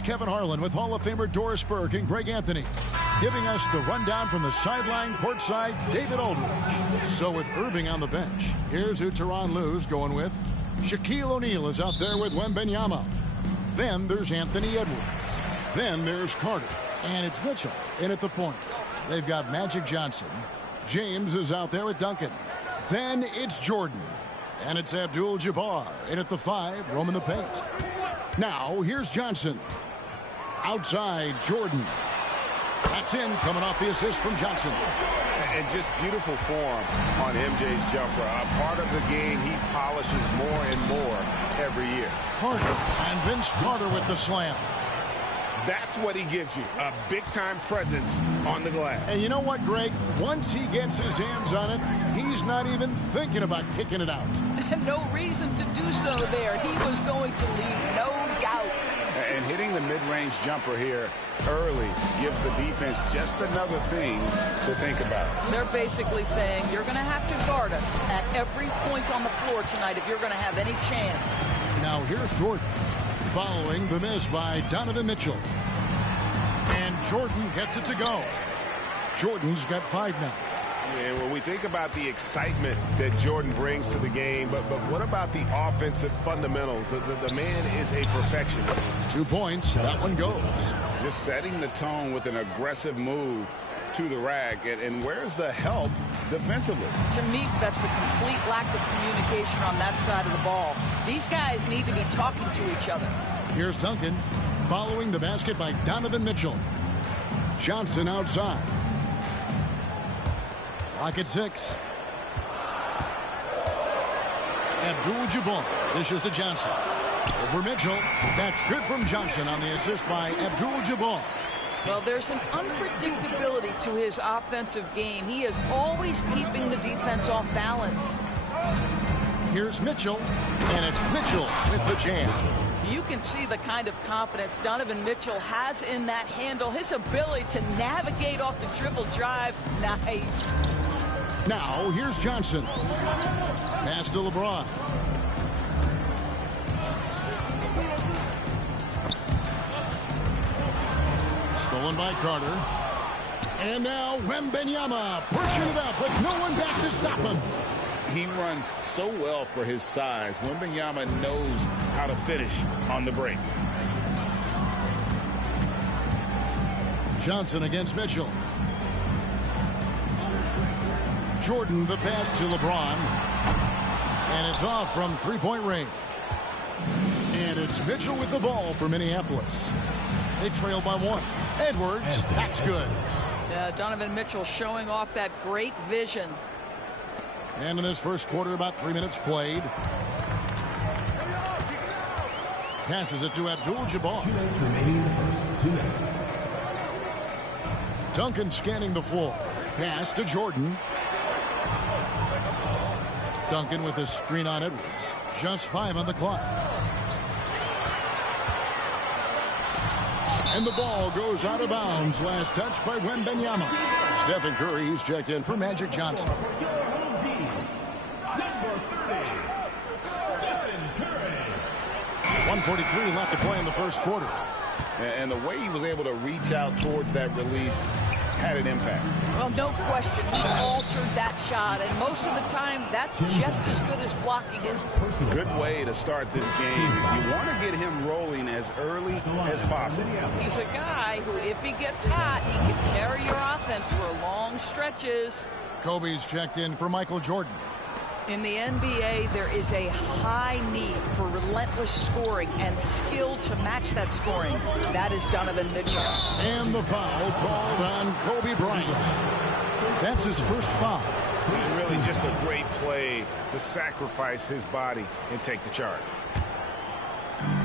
Here's Kevin Harlan with Hall of Famer Doris Burke and Greg Anthony, giving us the rundown from the sideline courtside, David Aldridge. So with Irving on the bench, here's who Tyronn Lue's going with. Shaquille O'Neal is out there with Wembanyama. Then there's Anthony Edwards. Then there's Carter. And it's Mitchell in at the point. They've got Magic Johnson. James is out there with Duncan. Then it's Jordan. And it's Abdul-Jabbar in at the 5, roaming the paint. Now, here's Johnson. Outside, Jordan. That's in, coming off the assist from Johnson. And just beautiful form on MJ's jumper. A part of the game he polishes more and more every year. Carter, and Vince Carter with the slam. That's what he gives you, a big-time presence on the glass. And you know what, Greg? Once he gets his hands on it, he's not even thinking about kicking it out. No reason to do so there. He was going to lead, no doubt. And hitting the mid-range jumper here early gives the defense just another thing to think about. They're basically saying you're going to have to guard us at every point on the floor tonight if you're going to have any chance. Now here's Jordan, following the miss by Donovan Mitchell. And Jordan gets it to go. Jordan's got 5 now. Yeah, when we think about the excitement that Jordan brings to the game, but what about the offensive fundamentals? The man is a perfectionist. 2 points, that one goes. Just setting the tone with an aggressive move to the rack. And where's the help defensively? To me, that's a complete lack of communication on that side of the ball. These guys need to be talking to each other. Here's Duncan, following the basket by Donovan Mitchell. Johnson outside. Clock at 6. Abdul-Jabbar dishes to Johnson. Over Mitchell. That's good from Johnson on the assist by Abdul-Jabbar. Well, there's an unpredictability to his offensive game. He is always keeping the defense off balance. Here's Mitchell, and it's Mitchell with the jam. You can see the kind of confidence Donovan Mitchell has in that handle. His ability to navigate off the dribble drive. Nice. Now, here's Johnson. Pass to LeBron. Stolen by Carter. And now Wembanyama pushing it up with no one back to stop him. He runs so well for his size. Wembanyama knows how to finish on the break. Johnson against Mitchell. Jordan the pass to LeBron. And it's off from three-point range. And it's Mitchell with the ball for Minneapolis. They trail by 1. Edwards, that's good. Yeah, Donovan Mitchell showing off that great vision. And in this first quarter, about 3 minutes played. Passes it to Abdul-Jabbar. 2 minutes remaining in the first. 2 minutes. Duncan scanning the floor. Pass to Jordan. Duncan with a screen on Edwards. Just 5 on the clock. And the ball goes out of bounds. Last touch by Wembanyama. Stephen Curry, he's checked in for Magic Johnson. Number 30, Stephen Curry. 1:43 left to play in the first quarter. And the way he was able to reach out towards that release had an impact. Well, no question. He altered that shot, and most of the time, that's just as good as blocking it. Good way to start this game. You want to get him rolling as early as possible. He's a guy who, if he gets hot, he can carry your offense for long stretches. Kobe's checked in for Michael Jordan. In the NBA, there is a high need for relentless scoring and skill to match that scoring. That is Donovan Mitchell. And the foul called on Kobe Bryant. That's his first foul. It's really just a great play to sacrifice his body and take the charge.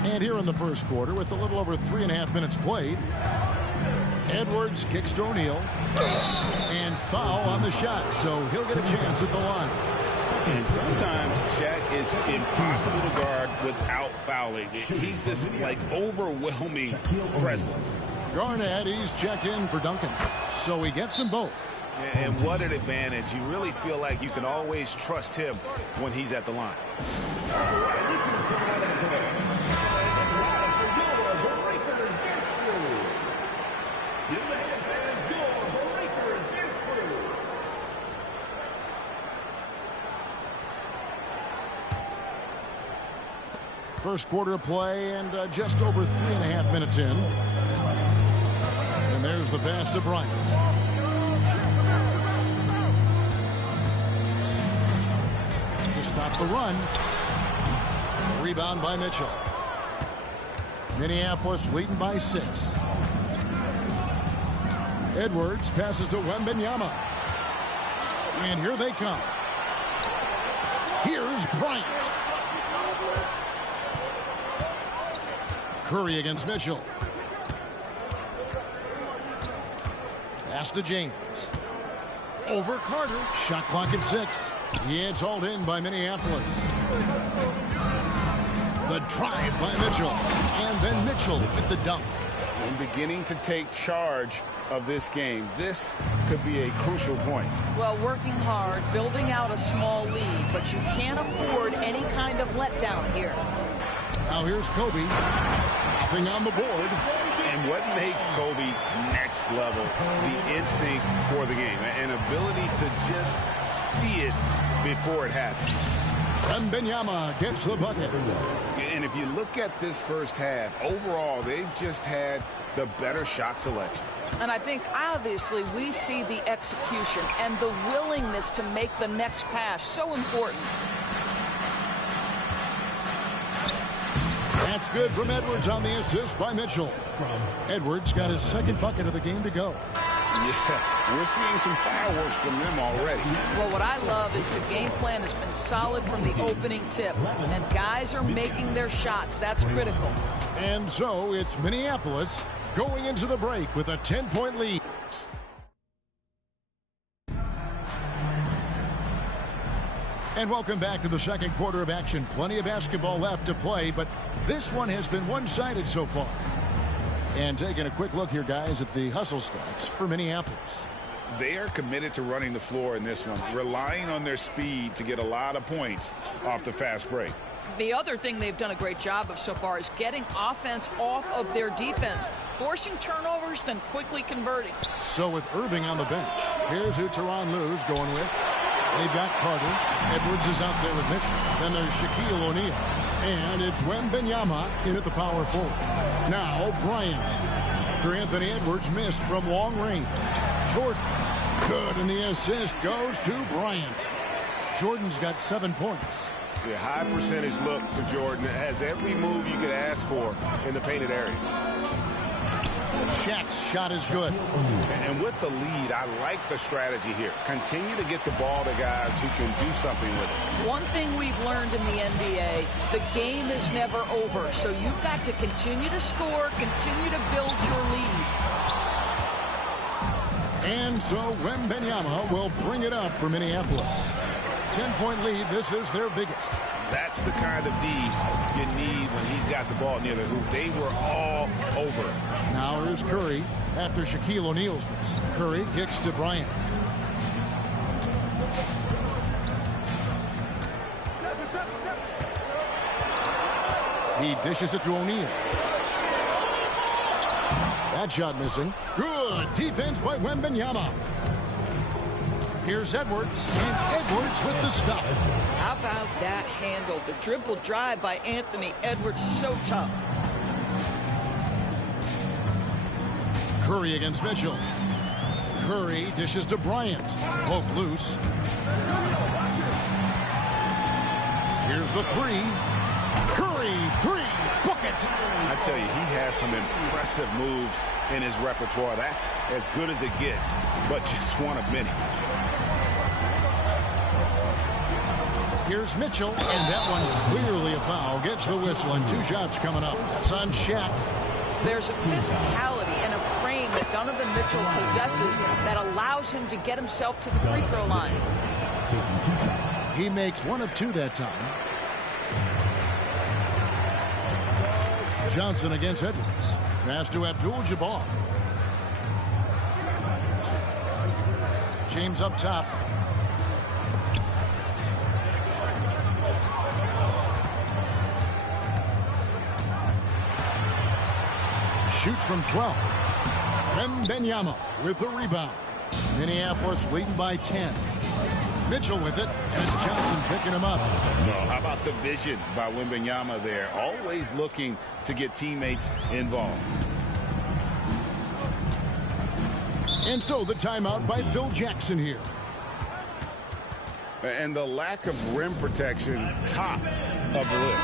And here in the first quarter, with a little over 3.5 minutes played, Edwards kicks to O'Neal. And foul on the shot, so he'll get a chance at the line. And sometimes Shaq is impossible to guard without fouling. He's this, like, overwhelming presence. Garnett, he's checked in for Duncan. So he gets them both. And what an advantage. You really feel like you can always trust him when he's at the line. First quarter of play and just over 3.5 minutes in. And there's the pass to Bryant. To stop the run. Rebound by Mitchell. Minneapolis leading by 6. Edwards passes to Wembanyama. And here they come. Here's Bryant. Curry against Mitchell. Pass to James. Over Carter. Shot clock at 6. Yeah, it's hauled in by Minneapolis. The drive by Mitchell. And then Mitchell with the dunk. And beginning to take charge of this game. This could be a crucial point. Well, working hard, building out a small lead, but you can't afford any kind of letdown here. Now here's Kobe. Nothing on the board. And what makes Kobe next level? The instinct for the game. An ability to just see it before it happens. Wembanyama gets the bucket. And if you look at this first half, overall, they've just had the better shot selection. And I think, obviously, we see the execution and the willingness to make the next pass so important. That's good from Edwards on the assist by Mitchell. Edwards got his second bucket of the game to go. Yeah, we're seeing some fireworks from them already. Well, what I love is the game plan has been solid from the opening tip. And guys are making their shots. That's critical. And so it's Minneapolis going into the break with a 10-point lead. And welcome back to the second quarter of action. Plenty of basketball left to play, but this one has been one-sided so far. And taking a quick look here, guys, at the hustle stats for Minneapolis. They are committed to running the floor in this one, relying on their speed to get a lot of points off the fast break. The other thing they've done a great job of so far is getting offense off of their defense, forcing turnovers, then quickly converting. So with Irving on the bench, here's who Tyronn Lue's going with. They've got Carter. Edwards is out there with Mitchell. Then there's Shaquille O'Neal. And it's Wembanyama in at the power forward. Now Bryant. After Anthony Edwards missed from long range. Jordan. Good, and the assist goes to Bryant. Jordan's got 7 points. The high percentage look for Jordan. It has every move you could ask for in the painted area. Shaq's shot is good. And with the lead, I like the strategy here. Continue to get the ball to guys who can do something with it. One thing we've learned in the NBA, the game is never over. So you've got to continue to score, continue to build your lead. And so Wembanyama will bring it up for Minneapolis. 10-point lead. This is their biggest. That's the kind of D you need when he's got the ball near the hoop. They were all over. Now here's Curry after Shaquille O'Neal's miss. Curry kicks to Bryant. He dishes it to O'Neal. That shot missing. Good defense by Wembanyama. Here's Edwards, and Edwards with the stop. How about that handle? The dribble drive by Anthony Edwards, so tough. Curry against Mitchell. Curry dishes to Bryant. Poke loose. Here's the three. Curry, three. Book it. I tell you, he has some impressive moves in his repertoire. That's as good as it gets, but just one of many. Here's Mitchell, and that one clearly a foul. Gets the whistle, and 2 shots coming up. It's on Shaq. There's a physicality and a frame that Donovan Mitchell possesses that allows him to get himself to the free throw line. He makes 1 of 2 that time. Johnson against Edwards. Pass to Abdul-Jabbar. James up top. Shoots from 12. Wembanyama with the rebound. Minneapolis leading by 10. Mitchell with it, and it's Johnson picking him up. Oh, how about the vision by Wembanyama there? Always looking to get teammates involved. And so the timeout by Phil Jackson here. And the lack of rim protection, top of the list.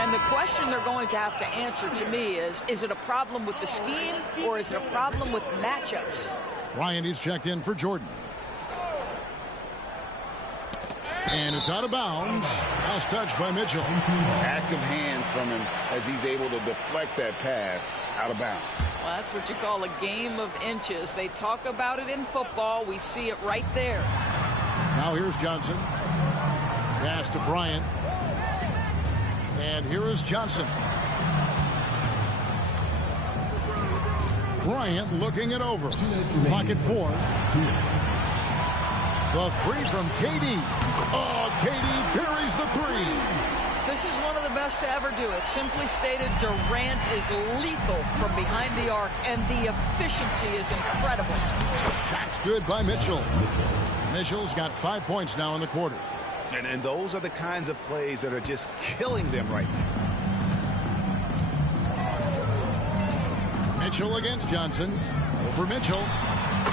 And the question they're going to have to answer to me is it a problem with the scheme or is it a problem with matchups? Bryant is checked in for Jordan. And it's out of bounds. Last touch by Mitchell. Active hands from him as he's able to deflect that pass out of bounds. Well, that's what you call a game of inches. They talk about it in football. We see it right there. Now here's Johnson. Pass to Bryant. And here is Johnson. Bryant looking it over. Pocket 4. The three from KD. Oh, KD buries the three. This is one of the best to ever do it. Simply stated, Durant is lethal from behind the arc, and the efficiency is incredible. Shot's good by Mitchell. Mitchell's got 5 points now in the quarter. And those are the kinds of plays that are just killing them right now. Mitchell against Johnson. Over Mitchell.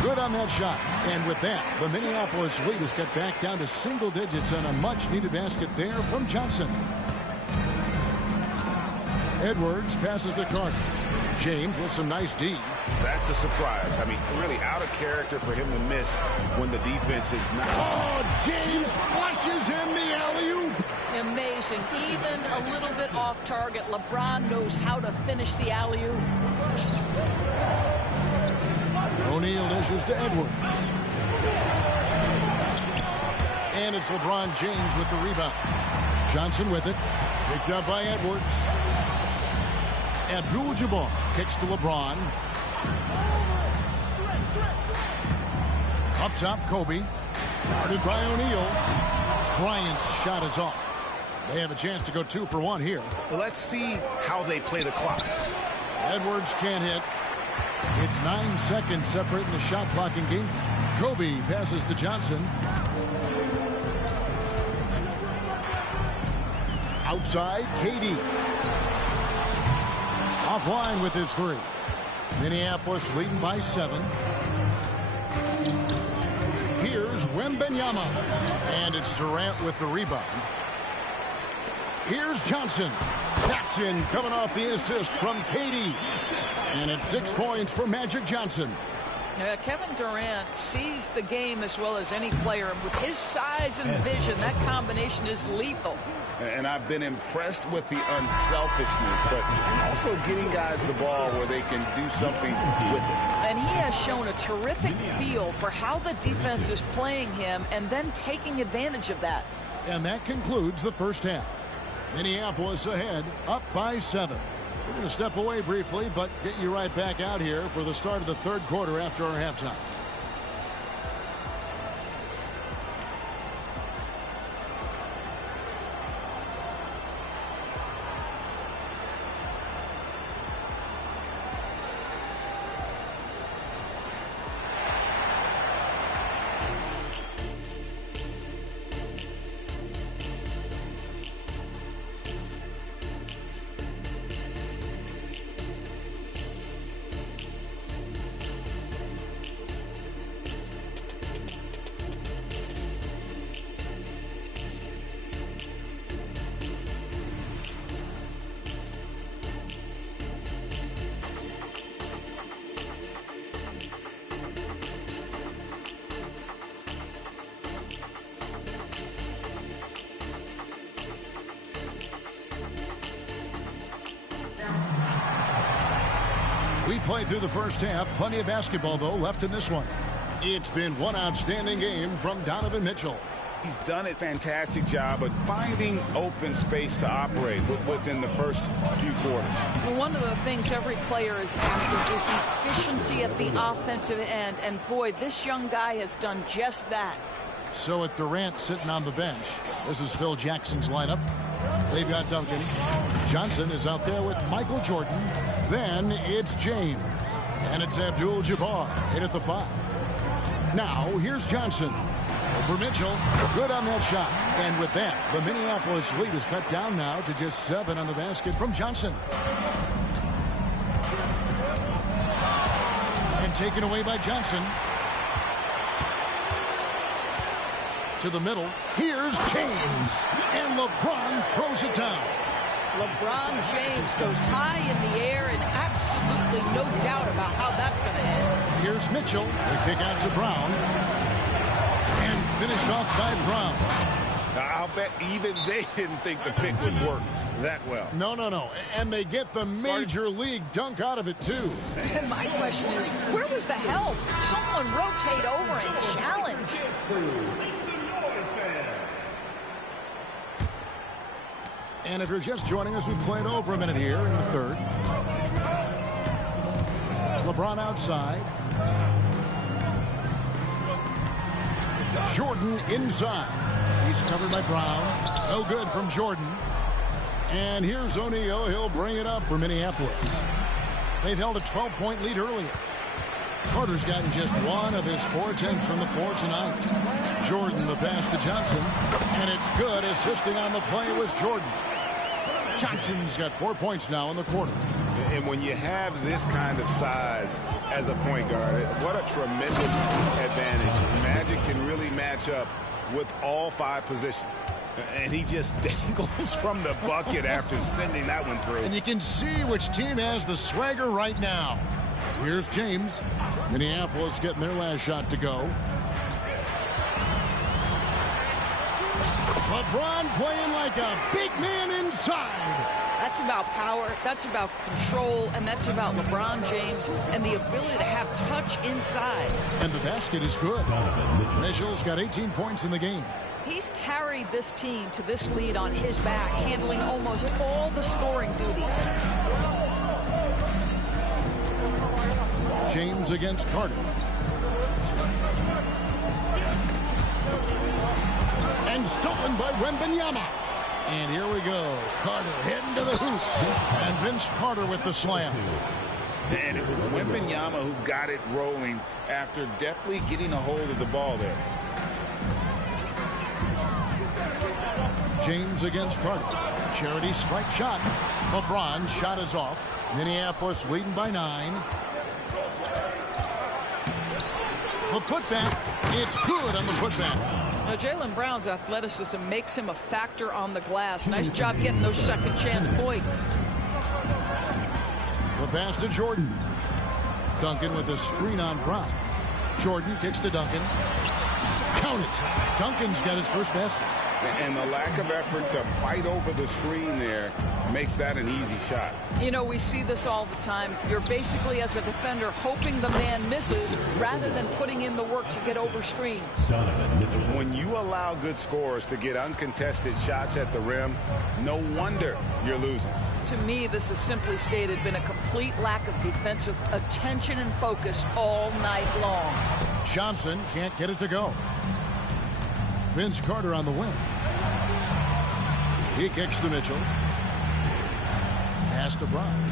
Good on that shot. And with that, the Minneapolis lead has got back down to single digits on a much-needed basket there from Johnson. Edwards passes to Carter. James with some nice D. That's a surprise. I mean, really out of character for him to miss when the defense is not. Oh, James flushes in the alley-oop. Amazing. Even a little bit off target, LeBron knows how to finish the alley-oop. O'Neal dishes to Edwards. And it's LeBron James with the rebound. Johnson with it. Picked up by Edwards. Abdul-Jabbar kicks to LeBron. Up top, Kobe. Guarded by O'Neal. Bryant's shot is off. They have a chance to go 2 for 1 here. Let's see how they play the clock. Edwards can't hit. It's 9 seconds separating the shot clock in game. Kobe passes to Johnson. Outside, KD. Offline with his 3. Minneapolis leading by 7. Here's Wembanyama. And it's Durant with the rebound. Here's Johnson. Caption coming off the assist from KD. And it's 6 points for Magic Johnson. Kevin Durant sees the game as well as any player. And with his size and vision, that combination is lethal. And I've been impressed with the unselfishness, but also getting guys the ball where they can do something with it. And he has shown a terrific feel for how the defense is playing him and then taking advantage of that. And that concludes the first half. Minneapolis ahead, up by 7. We're going to step away briefly, but get you right back out here for the start of the third quarter after our halftime. We played through the first half. Plenty of basketball, though, left in this one. It's been one outstanding game from Donovan Mitchell. He's done a fantastic job of finding open space to operate within the first few quarters. Well, one of the things every player is after is efficiency at the offensive end. And, boy, this young guy has done just that. So with Durant sitting on the bench, this is Phil Jackson's lineup. They've got Duncan. Johnson is out there with Michael Jordan. Then it's James. And it's Abdul-Jabbar in at the 5. Now, here's Johnson. For Mitchell, good on that shot. And with that, the Minneapolis lead is cut down now to just 7 on the basket from Johnson. And taken away by Johnson. To the middle. Here's James. And LeBron throws it down. LeBron James goes high in the air and absolutely no doubt about how that's going to end. Here's Mitchell. The kick out to Brown. And finished off by Brown. I'll bet even they didn't think the pick would work that well. No. And they get the major league dunk out of it, too. And my question is, where was the help? Someone rotate over and challenge. And if you're just joining us, we played over a minute here in the third. LeBron outside. Jordan inside. He's covered by Brown. No good from Jordan. And here's O'Neal. He'll bring it up for Minneapolis. They've held a 12-point lead earlier. Carter's gotten just 1 of his 4 attempts from the floor tonight. Jordan the pass to Johnson. And it's good. Assisting on the play was Jordan. Johnson's got 4 points now in the quarter. And when you have this kind of size as a point guard, what a tremendous advantage. Magic can really match up with all 5 positions. And he just dangles from the bucket after sending that one through. And you can see which team has the swagger right now. Here's James. Minneapolis getting their last shot to go. LeBron playing like a big man inside. That's about power, that's about control, and that's about LeBron James and the ability to have touch inside. And the basket is good. Mitchell's got 18 points in the game. He's carried this team to this lead on his back, handling almost all the scoring duties. James against Carter. And stolen by Wembanyama. And here we go. Carter heading to the hoop. And Vince Carter with the slam. And it was Wembanyama who got it rolling after deftly getting a hold of the ball there. James against Carter. Charity stripe shot. LeBron shot is off. Minneapolis leading by 9. The putback. It's good on the putback. Now, Jaylen Brown's athleticism makes him a factor on the glass. Nice job getting those second chance points. The pass to Jordan. Duncan with a screen on Brown. Jordan kicks to Duncan. Count it. Duncan's got his first basket. And the lack of effort to fight over the screen there makes that an easy shot. You know, we see this all the time. You're basically, as a defender, hoping the man misses rather than putting in the work to get over screens. When you allow good scorers to get uncontested shots at the rim, no wonder you're losing. To me, this has simply stated been a complete lack of defensive attention and focus all night long. Johnson can't get it to go. Vince Carter on the wing. He kicks to Mitchell. Pass to Brown.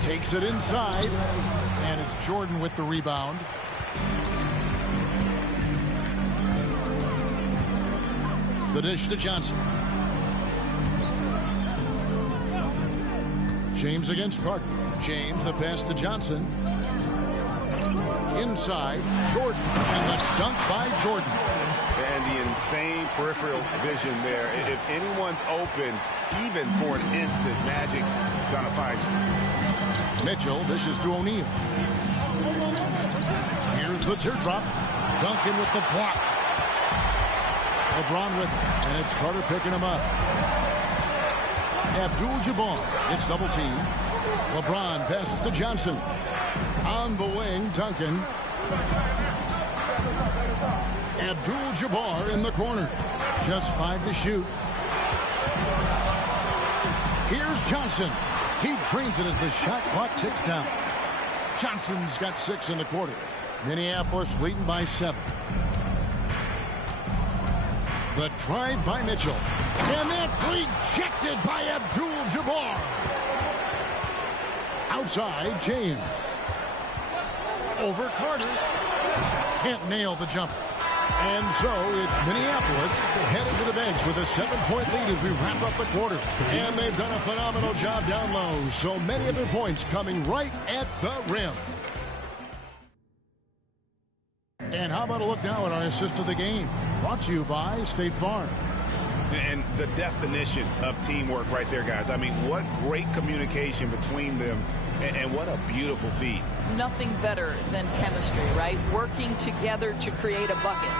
Takes it inside. And it's Jordan with the rebound. The dish to Johnson. James against Carter. James, the pass to Johnson. Inside, Jordan. And the dunk by Jordan. And the insane peripheral vision there. If anyone's open, even for an instant, Magic's gonna find you. Mitchell, this is to O'Neal. Here's the teardrop. Duncan with the block. LeBron with it. And it's Carter picking him up. Abdul-Jabbar gets double team. LeBron passes to Johnson. On the wing, Duncan. Abdul-Jabbar in the corner. Just 5 to shoot. Here's Johnson. He drains it as the shot clock ticks down. Johnson's got 6 in the quarter. Minneapolis leading by 7. The drive by Mitchell. And that's rejected by Abdul-Jabbar. Outside, James. Over Carter. Can't nail the jumper. And so it's Minneapolis headed to the bench with a 7-point lead as we wrap up the quarter. And they've done a phenomenal job down low. So many of their points coming right at the rim. And how about a look now at our assist of the game? Brought to you by State Farm. And the definition of teamwork right there, guys. I mean, what great communication between them, and what a beautiful feed. Nothing better than chemistry, right? Working together to create a bucket.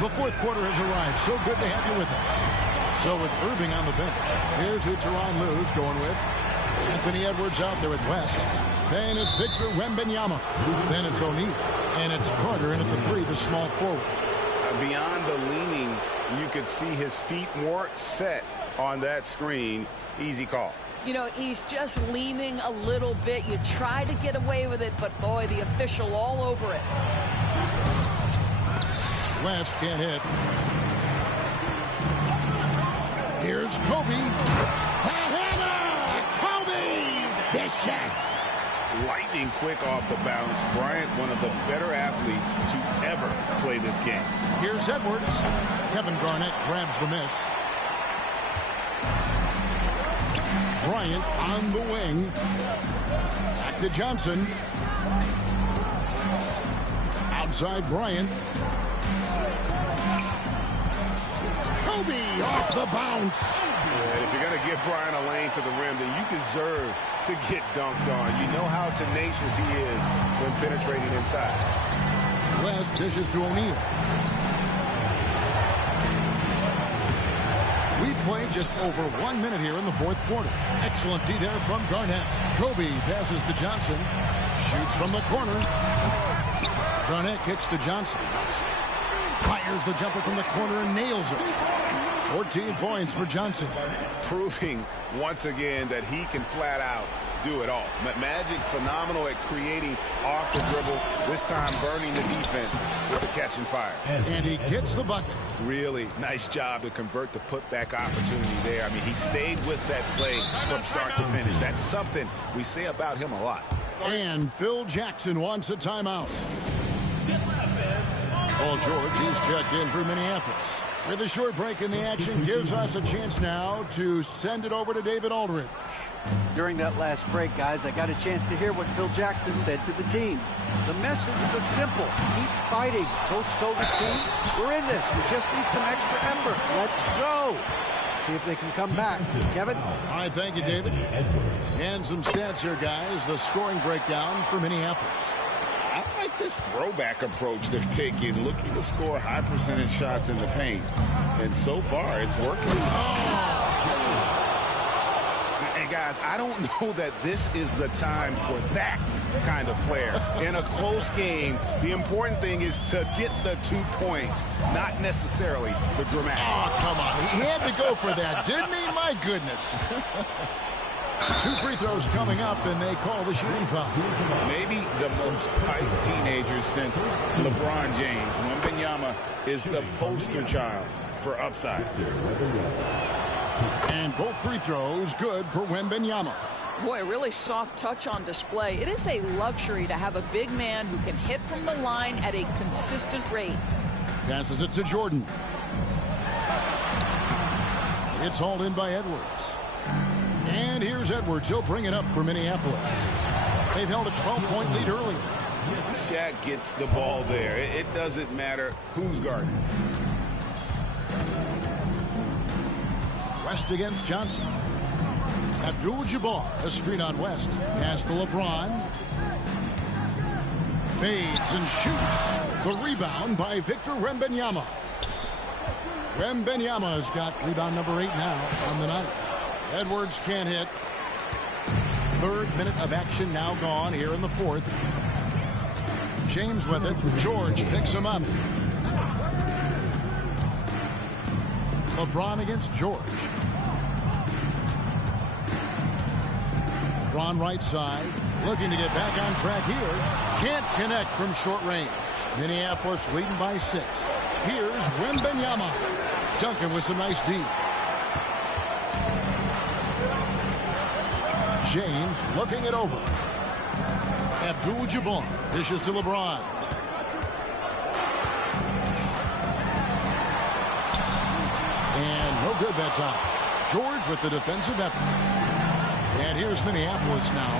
The fourth quarter has arrived. So good to have you with us. So with Irving on the bench, here's who Tyronn Lue's going with. Anthony Edwards out there at West. Then it's Victor Wembanyama. Then it's O'Neal. And it's Carter in at the 3, the small forward. Beyond the leaning, you could see his feet more set on that screen. Easy call. You know, he's just leaning a little bit. You try to get away with it, but boy, the official all over it. West can't hit. Here's Kobe. Kobe! Vicious! Lightning quick off the bounce. Bryant, one of the better athletes to ever play this game. Here's Edwards. Kevin Garnett grabs the miss. Bryant on the wing. Back to Johnson. Outside Bryant. Kobe off the bounce. Yeah, if you're going to give Bryant a lane to the rim, then you deserve to get dunked on. You know how tenacious he is when penetrating inside. West dishes to O'Neal. We play just over 1 minute here in the fourth quarter. Excellent D there from Garnett. Kobe passes to Johnson. Shoots from the corner. Garnett kicks to Johnson. Fires the jumper from the corner and nails it. 14 points for Johnson. Proving once again that he can flat out do it all. Magic phenomenal at creating off the dribble. This time burning the defense with the catch and fire. And he gets the bucket. Really nice job to convert the putback opportunity there. I mean, he stayed with that play from start to finish. That's something we say about him a lot. And Phil Jackson wants a timeout. Paul George is checked in for Minneapolis. With a short break in the action, gives us a chance now to send it over to David Aldridge. During that last break, guys, I got a chance to hear what Phil Jackson said to the team. The message was simple. Keep fighting. Coach told his team, we're in this. We just need some extra effort. Let's go. See if they can come back. Kevin? All right, thank you, David. And some stats here, guys. The scoring breakdown for Minneapolis. I like this throwback approach they're taking, looking to score high percentage shots in the paint. And so far, it's working. And guys, I don't know that this is the time for that kind of flair. In a close game, the important thing is to get the 2 points, not necessarily the dramatics. Oh, come on. He had to go for that, didn't he? My goodness. 2 free throws coming up, and they call the shooting foul. Maybe the most hyped teenagers since LeBron James. Wembanyama is the poster child for upside. And both free throws good for Wembanyama. Boy, a really soft touch on display. It is a luxury to have a big man who can hit from the line at a consistent rate. Passes it to Jordan. It's hauled in by Edwards. And here's Edwards. He'll bring it up for Minneapolis. They've held a 12-point lead earlier. Shaq gets the ball there. It doesn't matter who's guarding. West against Johnson. Abdul-Jabbar, a screen on West. Pass to LeBron. Fades and shoots. The rebound by Victor Wembanyama. Wembanyama's got rebound number 8 now on the night. Edwards can't hit. 3rd minute of action now gone here in the 4th. James with it. George picks him up. LeBron against George. LeBron right side. Looking to get back on track here. Can't connect from short range. Minneapolis leading by 6. Here's Wembanyama. Duncan with some nice D. James looking it over. Abdul-Jabbar dishes to LeBron. And no good that time. George with the defensive effort. And here's Minneapolis now.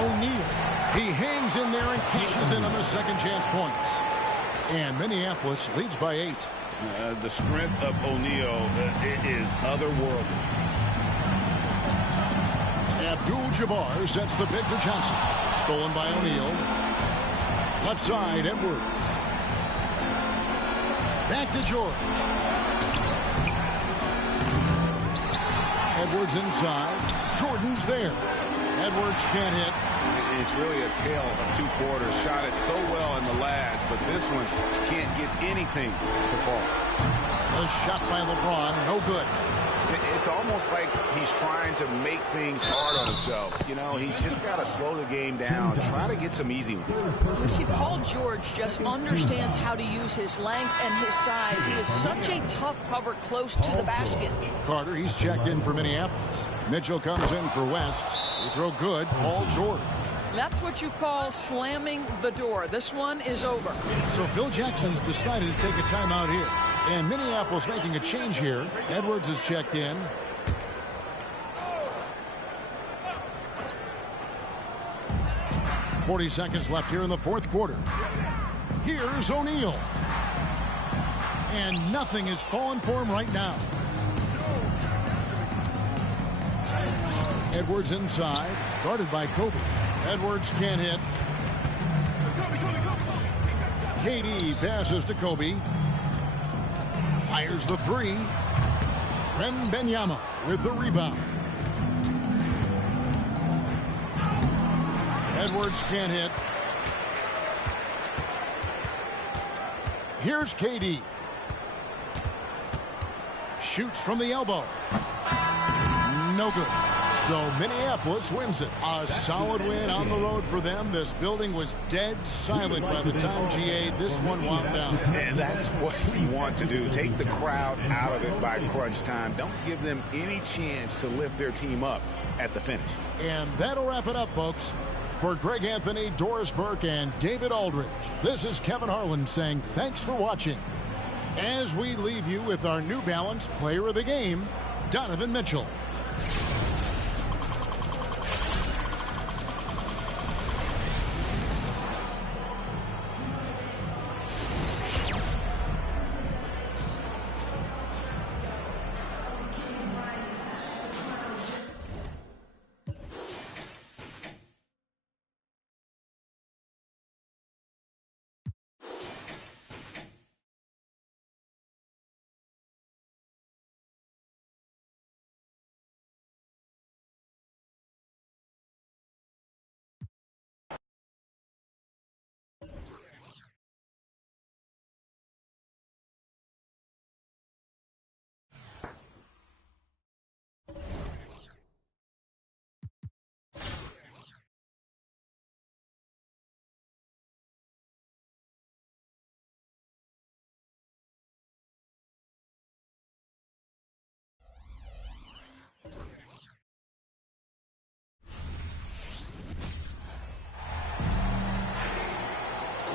O'Neal. He hangs in there and cashes in on the second chance points. And Minneapolis leads by 8. The strength of O'Neal is otherworldly. Abdul-Jabbar sets the pick for Johnson. Stolen by O'Neal. Left side, Edwards. Back to George. Edwards inside. Jordan's there. Edwards can't hit. It's really a tale of 2 quarters. Shot it so well in the last, but this one can't get anything to fall. A shot by LeBron, no good. It's almost like he's trying to make things hard on himself. You know, he's just got to slow the game down, try to get some easy ones. Listen, Paul George just understands how to use his length and his size. He is such a tough cover close to the basket. Carter, he's checked in for Minneapolis. Mitchell comes in for West. They throw good, Paul George. That's what you call slamming the door. This one is over. So Phil Jackson's decided to take a timeout here. And Minneapolis making a change here. Edwards is checked in. .40 seconds left here in the fourth quarter. Here's O'Neal. And nothing is falling for him right now. Edwards inside, guarded by Kobe. Edwards can't hit. KD passes to Kobe. Fires the 3. Wembanyama with the rebound. Edwards can't hit. Here's KD. Shoots from the elbow. No good. So Minneapolis wins it. A solid win on the road for them. This building was dead silent by the time GA this one wound down. And that's what you want to do. Take the crowd out of it by crunch time. Don't give them any chance to lift their team up at the finish. And that'll wrap it up, folks. For Greg Anthony, Doris Burke, and David Aldridge, this is Kevin Harlan saying thanks for watching. As we leave you with our New Balance Player of the Game, Donovan Mitchell.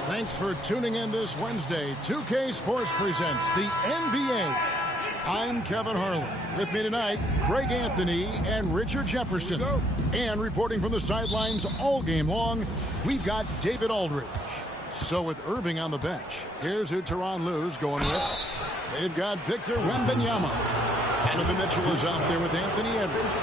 Thanks for tuning in this Wednesday. 2K Sports presents the NBA. I'm Kevin Harlan. With me tonight, Greg Anthony and Richard Jefferson. And reporting from the sidelines all game long, we've got David Aldridge. So with Irving on the bench, here's who Tyronn Lue's going with. They've got Victor Wembanyama. Donovan Mitchell is out there with Anthony Edwards.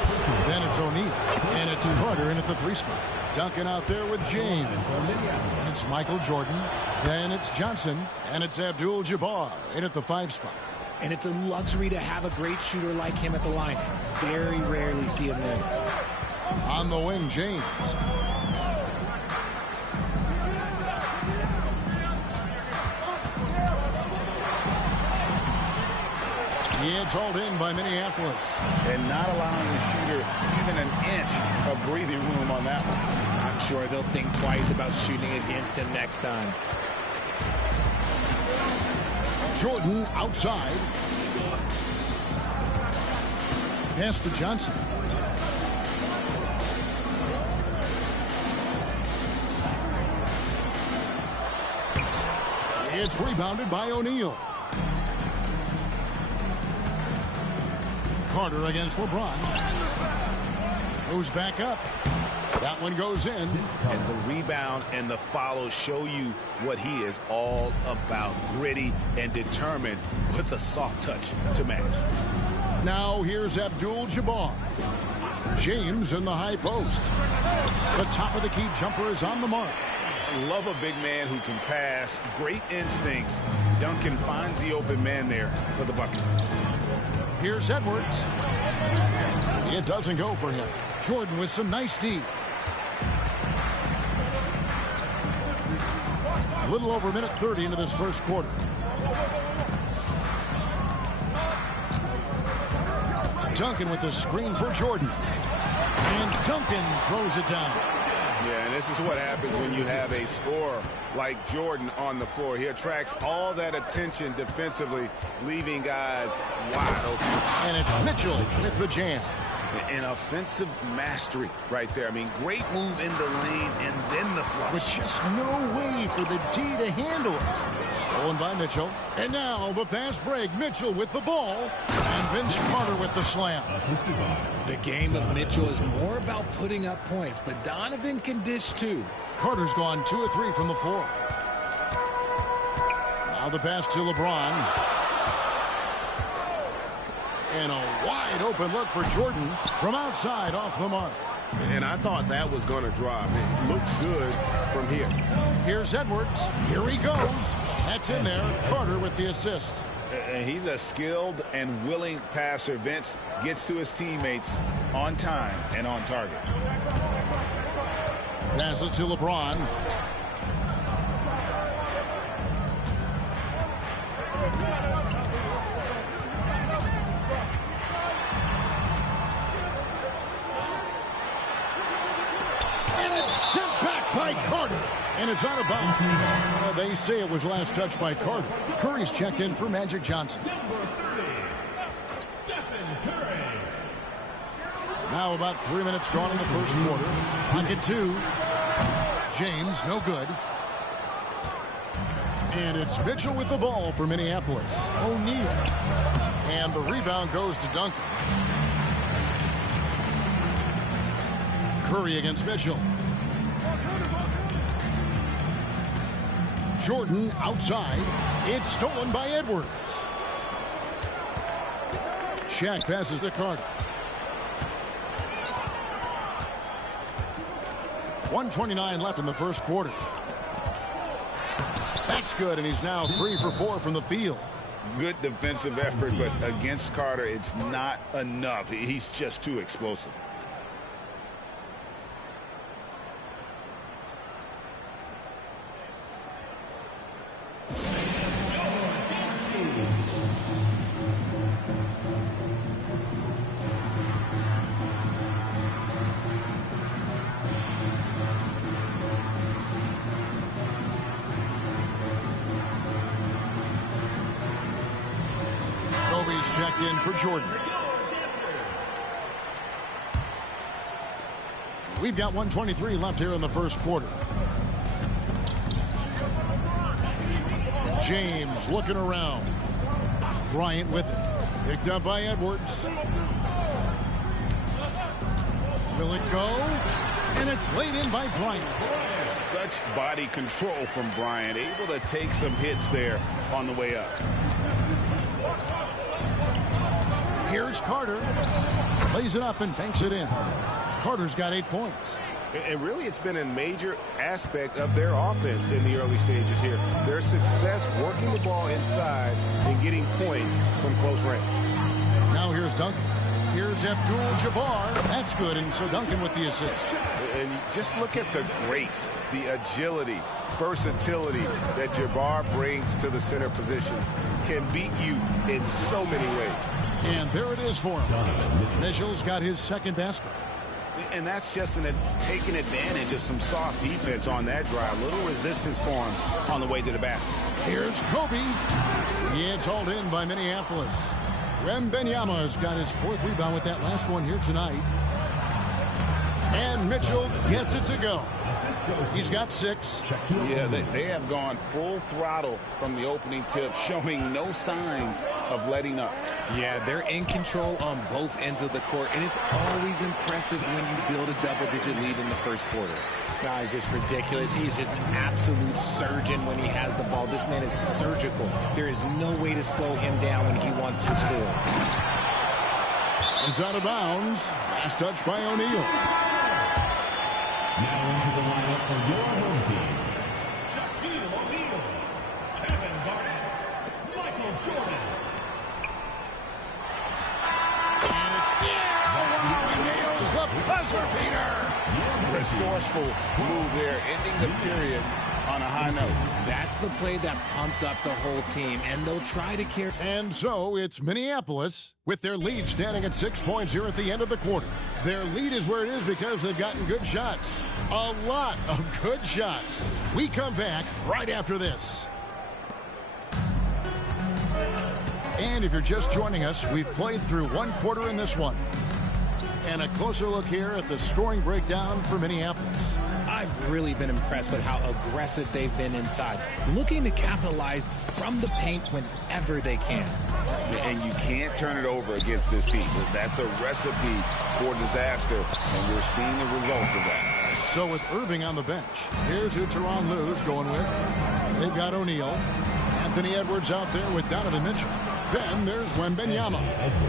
Then it's O'Neal. And it's Carter in at the 3 spot. Duncan out there with James. And it's Michael Jordan. Then it's Johnson. And it's Abdul-Jabbar in at the 5 spot. And it's a luxury to have a great shooter like him at the line. Very rarely see him miss. On the wing, James. It's hauled in by Minneapolis. And not allowing the shooter even an inch of breathing room on that one. I'm sure they'll think twice about shooting against him next time. Jordan outside. Pass to Johnson. It's rebounded by O'Neal. Carter against LeBron. Moves back up. That one goes in. And the rebound and the follow show you what he is all about. Gritty and determined with a soft touch to match. Now here's Abdul-Jabbar. James in the high post. The top of the key jumper is on the mark. Love a big man who can pass. Great instincts. Duncan finds the open man there for the bucket. Here's Edwards. It doesn't go for him. Jordan with some nice D. A little over a minute 30 into this first quarter. Duncan with the screen for Jordan. And Duncan throws it down. Yeah, and this is what happens when you have a scorer like Jordan on the floor. He attracts all that attention defensively, leaving guys wide open. And it's Mitchell with the jam. An offensive mastery right there. I mean, great move in the lane and then the flush. But just no way for the D to handle it. Stolen by Mitchell. And now the fast break. Mitchell with the ball. And Vince Carter with the slam. The game of Mitchell is more about putting up points, but Donovan can dish too. Carter's gone 2 of 3 from the floor. Now the pass to LeBron. And a wide open look for Jordan from outside off the mark. And I thought that was going to drop. It looked good from here. Here's Edwards. Here he goes. That's in there. Carter with the assist. And he's a skilled and willing passer. Vince gets to his teammates on time and on target. Passes to LeBron. By Carter, and it's out of bounds. They say it was last touched by Carter. Curry's checked in for Magic Johnson. Number 30, Stephen Curry. Now about 3 minutes gone in the first quarter. Pocket 2. James, no good. And it's Mitchell with the ball for Minneapolis. O'Neal. And the rebound goes to Duncan. Curry against Mitchell. Jordan outside. It's stolen by Edwards. Shaq passes to Carter. 1:29 left in the first quarter. That's good, and he's now 3 for 4 from the field. Good defensive effort, but against Carter, it's not enough. He's just too explosive. Checked in for Jordan. We've got 1:23 left here in the first quarter. James looking around. Bryant with it. Picked up by Edwards. Will it go? And it's laid in by Bryant. Such body control from Bryant. Able to take some hits there on the way up. Here's Carter. Plays it up and banks it in. Carter's got 8 points. And really, it's been a major aspect of their offense in the early stages here. Their success working the ball inside and getting points from close range. Now here's Duncan. Here's Abdul-Jabbar. That's good, and so Duncan with the assist. And just look at the grace, the agility, versatility that Jabbar brings to the center position. Can beat you in so many ways. And there it is for him. Mitchell's got his second basket. And that's just taking advantage of some soft defense on that drive. Little resistance for him on the way to the basket. Here's Kobe. Yeah, it's hauled in by Minneapolis. Wembanyama's got his 4th rebound with that last one here tonight. And Mitchell gets it to go. He's got 6. Yeah, they have gone full throttle from the opening tip, showing no signs of letting up. Yeah, they're in control on both ends of the court, and it's always impressive when you build a double-digit lead in the first quarter. No, it's just ridiculous. He's just an absolute surgeon when he has the ball. This man is surgical. There is no way to slow him down when he wants to score. It's out of bounds. Last touch by O'Neal. Now into the lineup for your home team. Shaquille O'Neal, Kevin Garnett, Michael Jordan. And it's he nails the buzzer beater. Resourceful move there, ending the period on a high note. That's the play that pumps up the whole team, and they'll try to carry. And so it's Minneapolis with their lead standing at 6 points here at the end of the quarter. Their lead is where it is because they've gotten good shots. A lot of good shots. We come back right after this. And if you're just joining us, we've played through one quarter in this one. And a closer look here at the scoring breakdown for Minneapolis. I've really been impressed with how aggressive they've been inside, looking to capitalize from the paint whenever they can. And you can't turn it over against this team. That's a recipe for disaster, and we're seeing the results of that. So with Irving on the bench, here's who Tyronn Lue's going with. They've got O'Neal, Anthony Edwards out there with Donovan Mitchell. Then there's Wembanyama,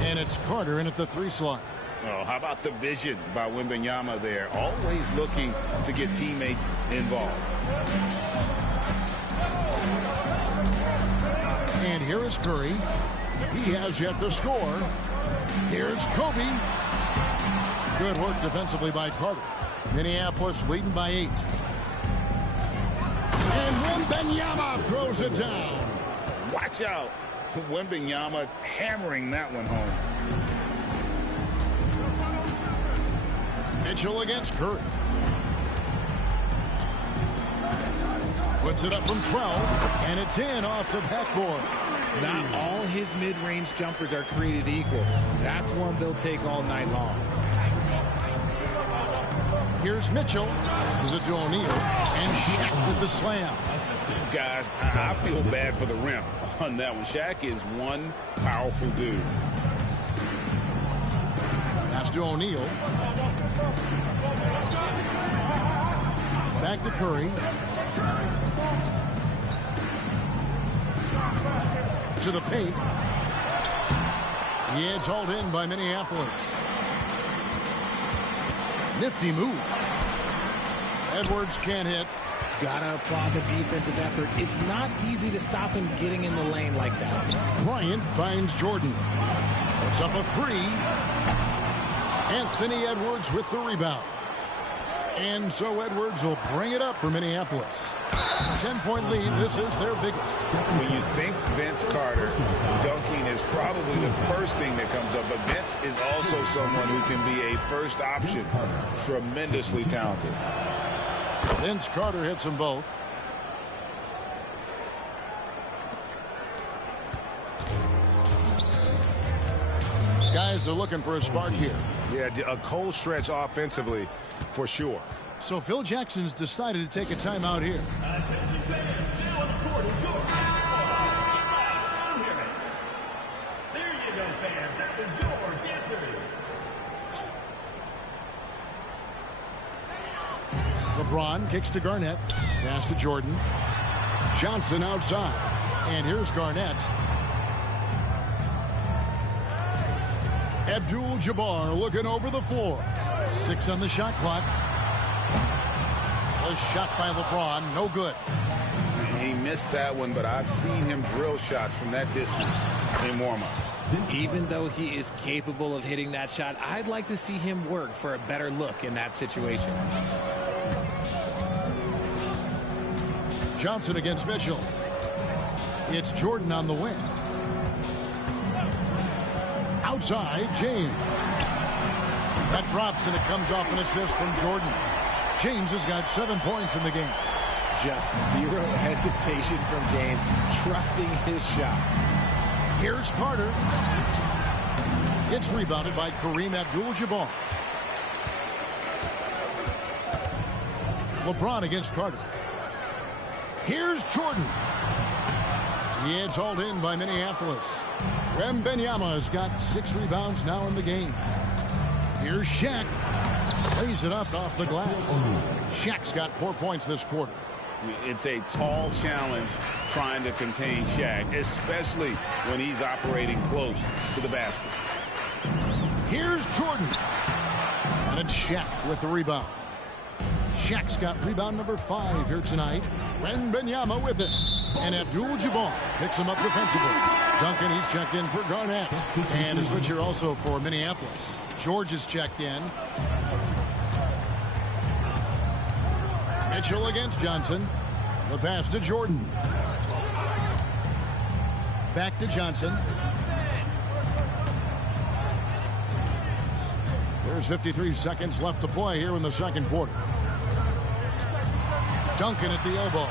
and it's Carter in at the 3 slot. Oh, how about the vision by Wembanyama there? Always looking to get teammates involved. And here is Curry. He has yet to score. Here's Kobe. Good work defensively by Carter. Minneapolis leading by 8. And Wembanyama throws it down. Watch out. Wembanyama hammering that one home. Mitchell against Curry. Puts it up from 12, and it's in off the backboard. Not all his mid-range jumpers are created equal. That's one they'll take all night long. Here's Mitchell. This is it to O'Neal, and Shaq with the slam. Guys, I feel bad for the rim on that one. Shaq is one powerful dude. Pass to O'Neal. Back to Curry. To the paint. Yeah, it's hauled in by Minneapolis. Nifty move. Edwards can't hit. Gotta applaud the defensive effort. It's not easy to stop him getting in the lane like that. Bryant finds Jordan. Puts up a 3. Anthony Edwards with the rebound. And so Edwards will bring it up for Minneapolis. 10-point lead. This is their biggest. When you think Vince Carter, dunking is probably the first thing that comes up. But Vince is also someone who can be a first option. Tremendously talented. Vince Carter hits them both. Guys are looking for a spark here. Yeah, a cold stretch offensively for sure. So Phil Jackson's decided to take a timeout here. Attention fans, now on the court is your You hear it. There you go, fans. That was your dancers. LeBron kicks to Garnett. Pass to Jordan. Johnson outside. And here's Garnett. Abdul-Jabbar looking over the floor. 6 on the shot clock. A shot by LeBron, no good. He missed that one, but I've seen him drill shots from that distance in warm-up. Even though he is capable of hitting that shot, I'd like to see him work for a better look in that situation. Johnson against Mitchell. It's Jordan on the wing. Outside, James. That drops, and it comes off an assist from Jordan. James has got 7 points in the game. Just zero hesitation from James, trusting his shot. Here's Carter. It's rebounded by Kareem Abdul-Jabbar. LeBron against Carter. Here's Jordan. Yeah, it's hauled in by Minneapolis. Wembanyama's got 6 rebounds now in the game. Here's Shaq. Lays it up off the glass. Shaq's got 4 points this quarter. It's a tall challenge trying to contain Shaq, especially when he's operating close to the basket. Here's Jordan. And it's Shaq with the rebound. Shaq's got rebound number 5 here tonight. Wembanyama with it. And Abdul-Jabbar picks him up defensively. Duncan, he's checked in for Garnett. And a switcher also for Minneapolis. George is checked in. Mitchell against Johnson. The pass to Jordan. Back to Johnson. There's 53 seconds left to play here in the second quarter. Duncan at the elbow.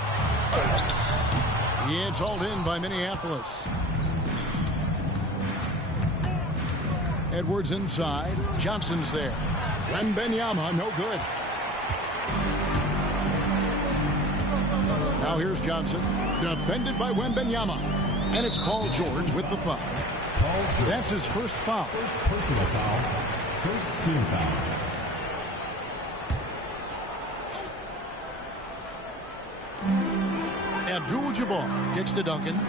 It's hauled in by Minneapolis. Edwards inside. Johnson's there. Wembanyama, no good. Now here's Johnson. Defended by Wembanyama. And it's Paul George with the foul. That's his first foul. First personal foul. First team foul. Abdul-Jabbar kicks to Duncan.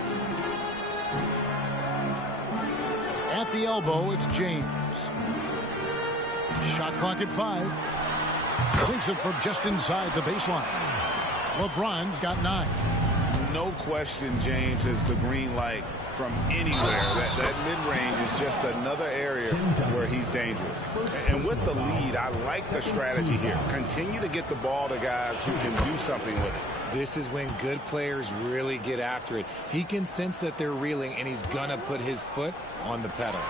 At the elbow, it's James. Shot clock at 5. Sinks it from just inside the baseline. LeBron's got 9. No question James has the green light from anywhere. That mid-range is just another area where he's dangerous. And with the lead, I like the strategy here. Continue to get the ball to guys who can do something with it. This is when good players really get after it. He can sense that they're reeling, and he's going to put his foot on the pedal.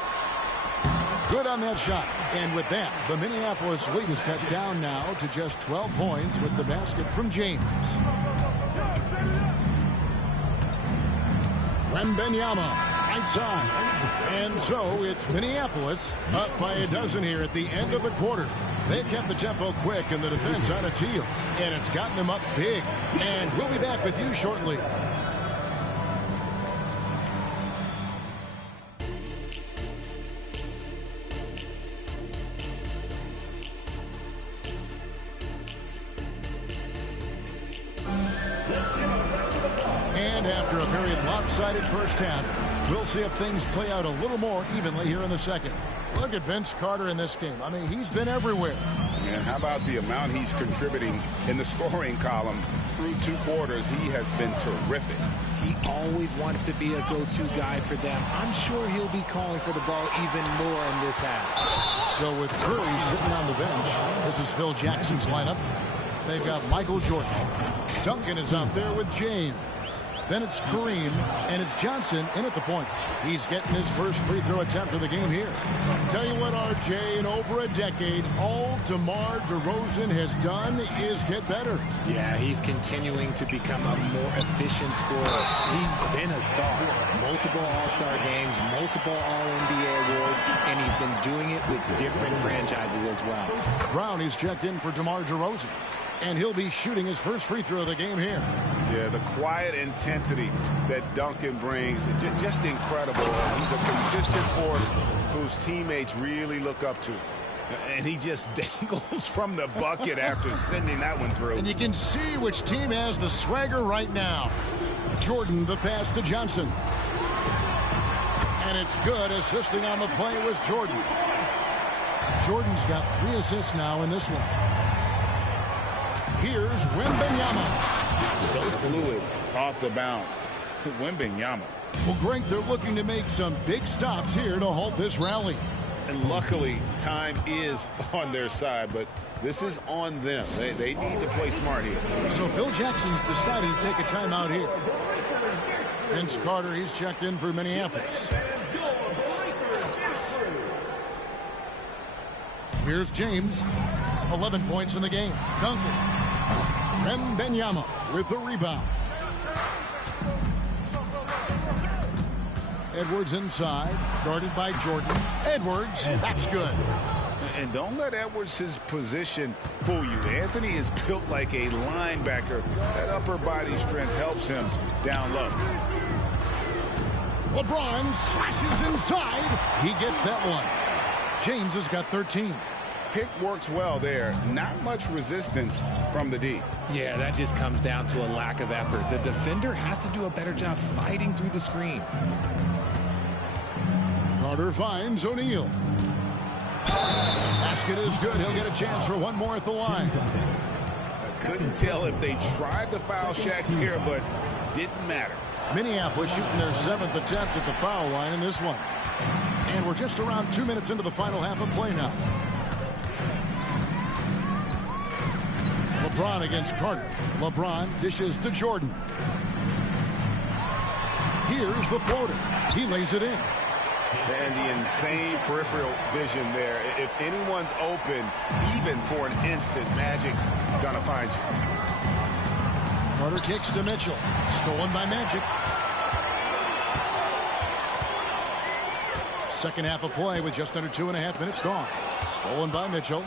Good on that shot. And with that, the Minneapolis lead is cut down now to just 12 points with the basket from James. Wembanyama, right side. And so it's Minneapolis up by a dozen here at the end of the quarter. They've kept the tempo quick and the defense on its heels. And it's gotten them up big. And we'll be back with you shortly. And after a very lopsided first half, we'll see if things play out a little more evenly here in the second. Look at Vince Carter in this game. I mean, he's been everywhere. And how about the amount he's contributing in the scoring column through 2 quarters? He has been terrific. He always wants to be a go-to guy for them. I'm sure he'll be calling for the ball even more in this half. So with Curry sitting on the bench, this is Phil Jackson's lineup. They've got Michael Jordan. Duncan is out there with James. Then it's Kareem, and it's Johnson in at the point. He's getting his first free throw attempt of the game here. Tell you what, RJ, in over a decade, all DeMar DeRozan has done is get better. Yeah, he's continuing to become a more efficient scorer. He's been a star. Multiple All-Star games, multiple All-NBA awards, and he's been doing it with different franchises as well. Brown is checked in for DeMar DeRozan. And he'll be shooting his first free throw of the game here. Yeah, the quiet intensity that Duncan brings, just incredible. He's a consistent force whose teammates really look up to. And he just dangles from the bucket after sending that one through. And you can see which team has the swagger right now. Jordan, the pass to Johnson. And it's good. Assisting on the play was Jordan. Jordan's got 3 assists now in this one. Here's Wembanyama. So fluid off the bounce. Wembanyama. Well, Greg, they're looking to make some big stops here to halt this rally. And luckily, time is on their side, but this is on them. They need to play smart here. So Phil Jackson's decided to take a timeout here. Vince Carter, he's checked in for Minneapolis. Here's James. 11 points in the game. Duncan. Wembanyama with the rebound. Edwards inside, guarded by Jordan. Edwards, that's good. And don't let Edwards' position fool you. Anthony is built like a linebacker. That upper body strength helps him down low. LeBron slashes inside. He gets that one. James has got 13. Pick works well there. Not much resistance from the D. Yeah, that just comes down to a lack of effort. The defender has to do a better job fighting through the screen. Carter finds O'Neal. Basket is good. He'll get a chance for one more at the line. Couldn't tell if they tried to foul Shaq here, but didn't matter. Minneapolis shooting their 7th attempt at the foul line in this one. And we're just around 2 minutes into the final half of play now. LeBron against Carter. LeBron dishes to Jordan. Here's the floater. He lays it in. And the insane peripheral vision there. If anyone's open, even for an instant, Magic's gonna find you. Carter kicks to Mitchell. Stolen by Magic. Second half of play with just under 2.5 minutes gone. Stolen by Mitchell.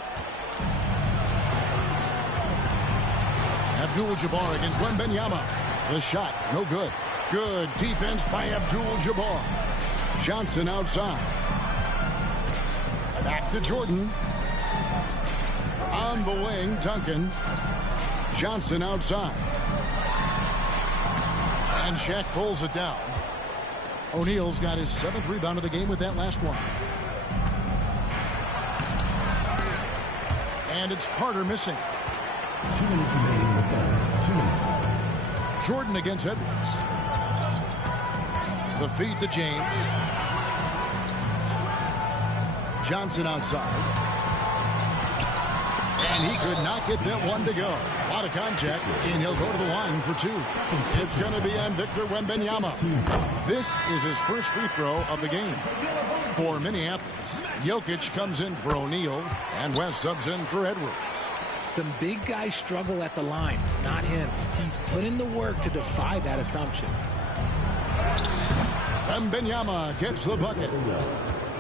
Abdul-Jabbar against Wembanyama. The shot, no good. Good defense by Abdul-Jabbar. Johnson outside. Back to Jordan. On the wing, Duncan. Johnson outside. And Shaq pulls it down. O'Neal's got his 7th rebound of the game with that last one. And it's Carter missing. 2 minutes remaining in the quarter. 2 minutes. Jordan against Edwards. The feed to James. Johnson outside. And he could not get that one to go. A lot of contact, and he'll go to the line for 2. It's going to be on Victor Wembanyama. This is his first free throw of the game. For Minneapolis, Jokic comes in for O'Neal, and West subs in for Edwards. Some big guys struggle at the line, not him. He's put in the work to defy that assumption. Wembanyama gets the bucket.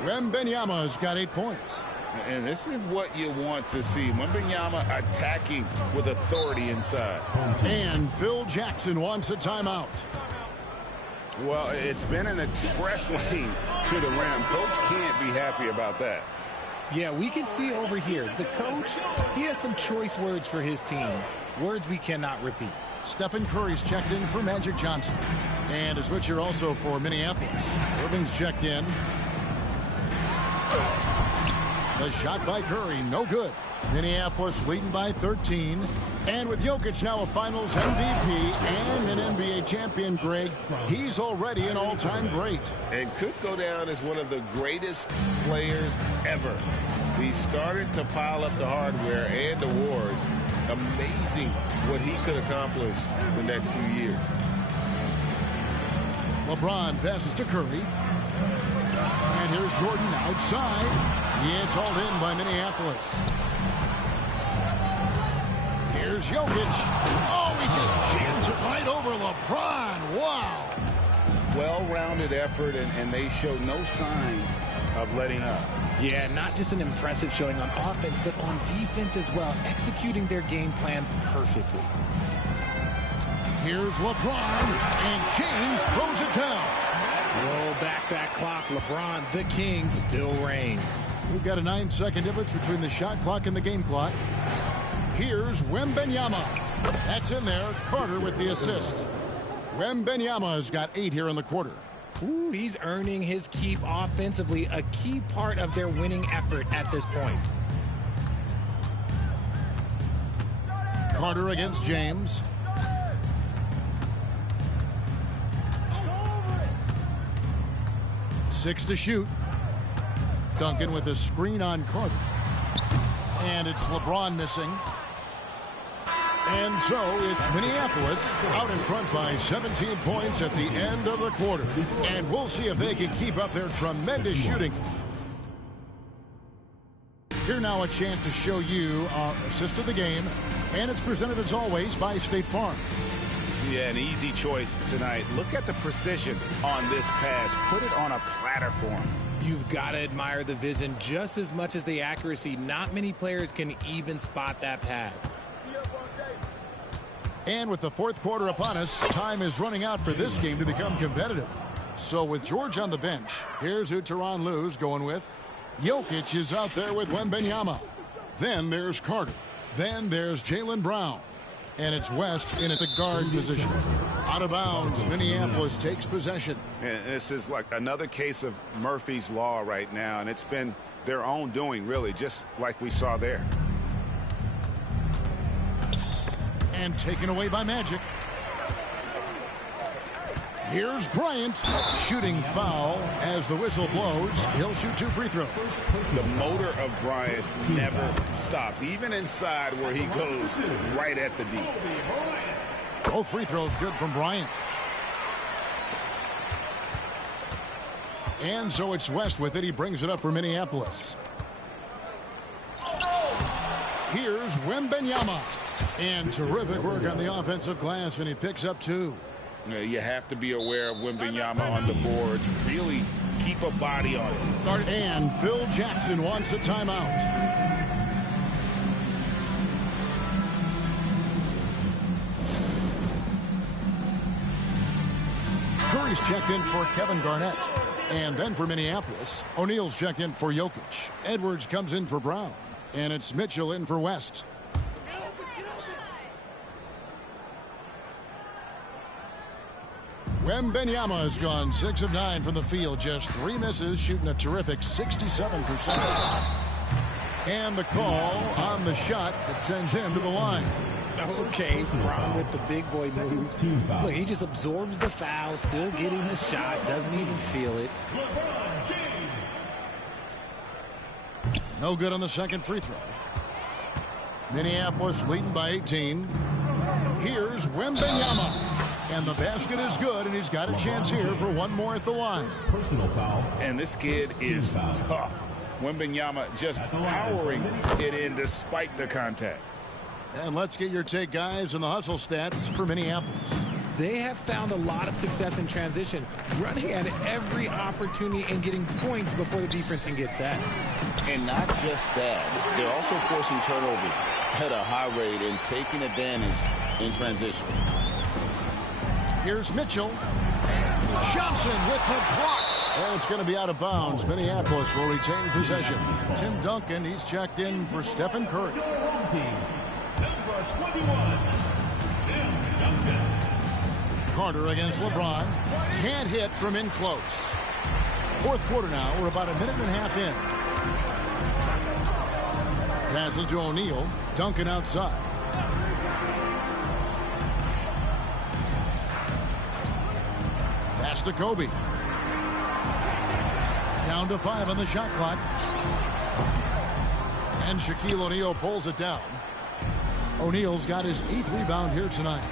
Wembanyama's got 8 points. And this is what you want to see. Wembanyama attacking with authority inside. And Phil Jackson wants a timeout. Well, it's been an express lane to the rim. Coach can't be happy about that. Yeah, we can see over here. The coach, he has some choice words for his team. Words we cannot repeat. Stephen Curry's checked in for Magic Johnson. And a switcher also for Minneapolis. Irving's checked in. The shot by Curry, no good. Minneapolis leading by 13. And with Jokic now a Finals MVP and an NBA champion, Greg, he's already an all-time great. And could go down as one of the greatest players ever. He started to pile up the hardware and awards. Amazing what he could accomplish the next few years. LeBron passes to Curry. And here's Jordan outside. It's hauled in by Minneapolis. Here's Jokic. Oh, he just jams it right over LeBron. Wow. Well-rounded effort, and they show no signs of letting up. Yeah, not just an impressive showing on offense, but on defense as well, executing their game plan perfectly. Here's LeBron, and James throws it down. Roll back that clock, LeBron, the king, still reigns. We've got a 9-second difference between the shot clock and the game clock. Here's Wembanyama. That's in there. Carter with the assist. Wembanyama's got 8 here in the quarter. Ooh, he's earning his keep offensively, a key part of their winning effort at this point. Carter against James. Six to shoot. Duncan with a screen on Carter. And it's LeBron missing. And so it's Minneapolis out in front by 17 points at the end of the quarter. And we'll see if they can keep up their tremendous shooting. Here now a chance to show you our assist of the game. And it's presented as always by State Farm. Yeah, an easy choice tonight. Look at the precision on this pass. Put it on a platter for him. You've got to admire the vision just as much as the accuracy. Not many players can even spot that pass. And with the fourth quarter upon us, time is running out for this game to become competitive. So with George on the bench, here's who Tyronn Lue's going with. Jokic is out there with Wembanyama. Then there's Carter. Then there's Jaylen Brown. And it's West in at the guard position. Out of bounds, Minneapolis takes possession. And this is like another case of Murphy's Law right now, and it's been their own doing, really, just like we saw there. And taken away by Magic. Here's Bryant, shooting foul as the whistle blows. He'll shoot 2 free throws. The motor of Bryant never stops, even inside where he goes right at the D. Both free throws good from Bryant. And so it's West with it. He brings it up for Minneapolis. Here's Wembanyama. And terrific work on the offensive glass, and he picks up 2. You have to be aware of Wembanyama on the boards. Really keep a body on it. And Phil Jackson wants a timeout. Curry's checked in for Kevin Garnett. And then for Minneapolis, O'Neal's checked in for Jokic. Edwards comes in for Brown. And it's Mitchell in for West. Wembanyama has gone 6 of 9 from the field, just 3 misses, shooting a terrific 67%. And the call on the shot that sends him to the line. Okay, Brown with the big boy move. Look, he just absorbs the foul, still getting the shot, doesn't even feel it. No good on the second free throw. Minneapolis leading by 18. Here's Wembanyama. And the basket is good, and he's got a chance here for one more at the line. Personal foul. And this kid is tough. Wembanyama just powering it in despite the contact. And let's get your take, guys, on the hustle stats for Minneapolis. They have found a lot of success in transition, running at every opportunity and getting points before the defense can get set. And not just that, they're also forcing turnovers at a high rate and taking advantage in transition. Here's Mitchell. Johnson with the block. And it's going to be out of bounds. Minneapolis will retain possession. Tim Duncan, he's checked in for Stephen Curry. Number 21, Tim Duncan. Carter against LeBron. Can't hit from in close. Fourth quarter now. We're about a minute and a half in. Passes to O'Neal. Duncan outside. Pass to Kobe. Down to 5 on the shot clock. And Shaquille O'Neal pulls it down. O'Neal's got his 8th rebound here tonight.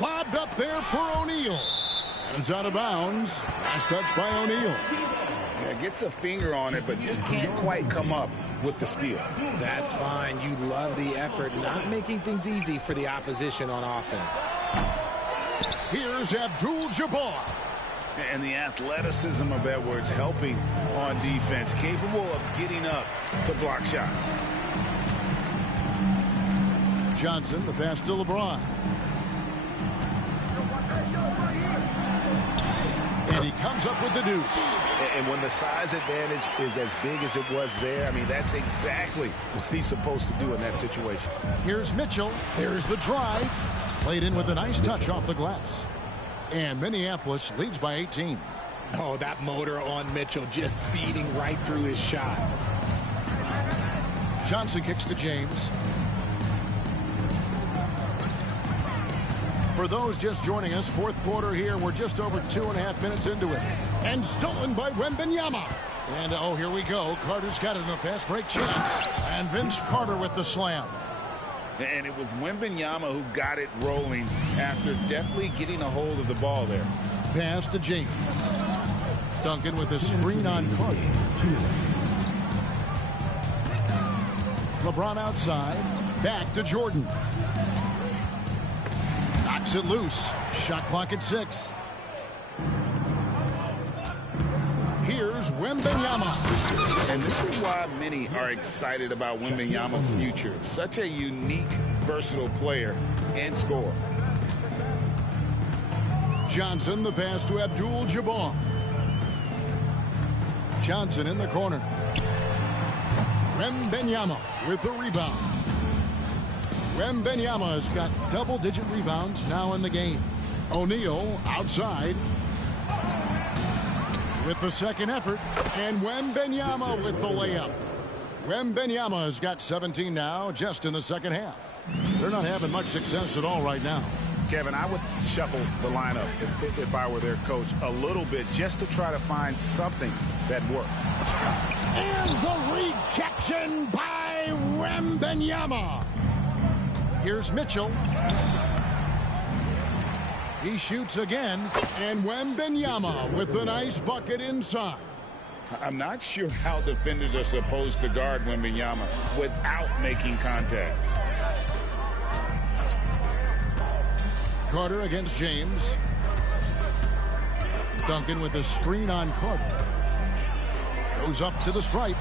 Lobbed up there for O'Neal. And it's out of bounds. Last touch by O'Neal. Yeah, gets a finger on it, but just can't quite come up with the steal. That's fine. You love the effort, not making things easy for the opposition on offense. Here's Abdul-Jabbar. And the athleticism of Edwards helping on defense, capable of getting up to block shots. Johnson, the pass to LeBron. And he comes up with the deuce. And when the size advantage is as big as it was there, I mean, that's exactly what he's supposed to do in that situation. Here's Mitchell. There's the drive. Played in with a nice touch off the glass. And Minneapolis leads by 18. Oh, that motor on Mitchell just feeding right through his shot. Johnson kicks to James. For those just joining us, fourth quarter here. We're just over 2.5 minutes into it. And stolen by Wembanyama. And, oh, here we go. Carter's got it in a fast break chance. And Vince Carter with the slam. And it was Wembanyama who got it rolling after definitely getting a hold of the ball there. Pass to James. Duncan with the screen on Carter. LeBron outside. Back to Jordan. Knocks it loose. Shot clock at 6. Here's Wembanyama. And this is why many are excited about Wembanyama's future. Such a unique, versatile player and scorer. Johnson, the pass to Abdul-Jabbar. Johnson in the corner. Wembenyama with the rebound. Wembenyama has got double-digit rebounds now in the game. O'Neal outside with the second effort, and Wembenyama with the layup. Wembenyama has got 17 now just in the second half. They're not having much success at all right now. Kevin, I would shuffle the lineup if I were their coach a little bit just to try to find something that worked. And the rejection by Wembenyama. Here's Mitchell. He shoots again, and Wembenyama with the nice bucket inside. I'm not sure how defenders are supposed to guard Wembenyama without making contact. Carter against James. Duncan with a screen on Carter. Goes up to the stripe.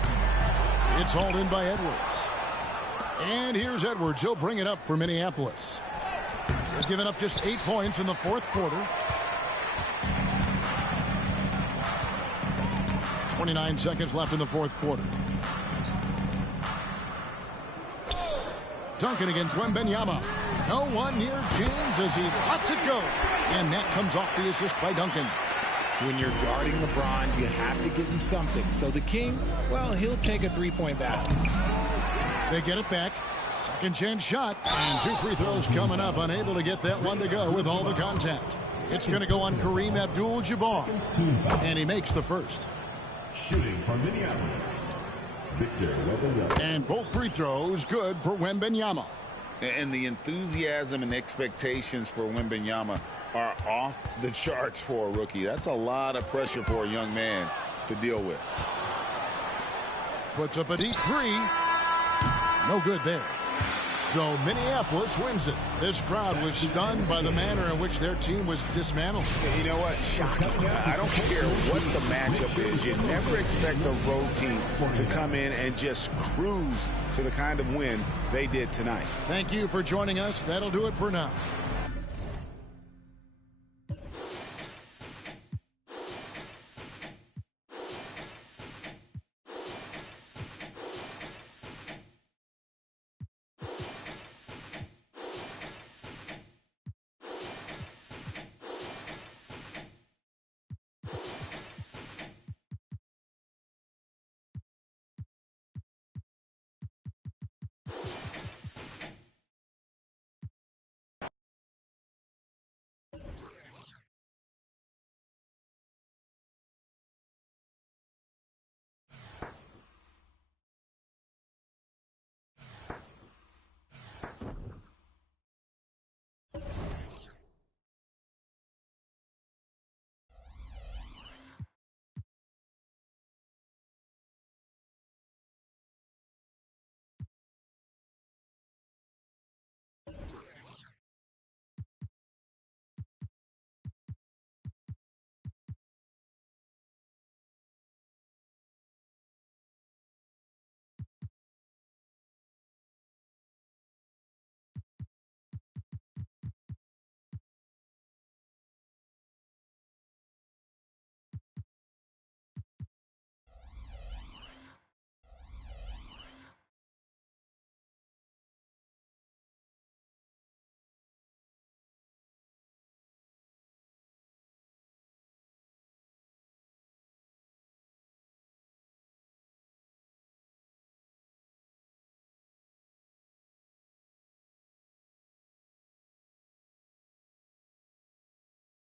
It's hauled in by Edwards. And here's Edwards. He'll bring it up for Minneapolis. They've given up just 8 points in the fourth quarter. 29 seconds left in the fourth quarter. Duncan against Wembenyama. No one near James as he lets it go. And that comes off the assist by Duncan. When you're guarding LeBron, you have to give him something. So the King, well, he'll take a three-point basket. They get it back. Second chance shot. And 2 free throws coming up. Unable to get that one to go with all the contact. It's going to go on Kareem Abdul-Jabbar. And he makes the first. Shooting from Minneapolis, Victor Wembanyama. And both free throws good for Wembenyama. And the enthusiasm and expectations for Wembenyama are off the charts for a rookie. That's a lot of pressure for a young man to deal with. Puts up a deep three. No good there. So Minneapolis wins it. This crowd was stunned by the manner in which their team was dismantled. You know what? Shocking. I don't care what the matchup is. You never expect a road team to come in and just cruise to the kind of win they did tonight. Thank you for joining us. That'll do it for now.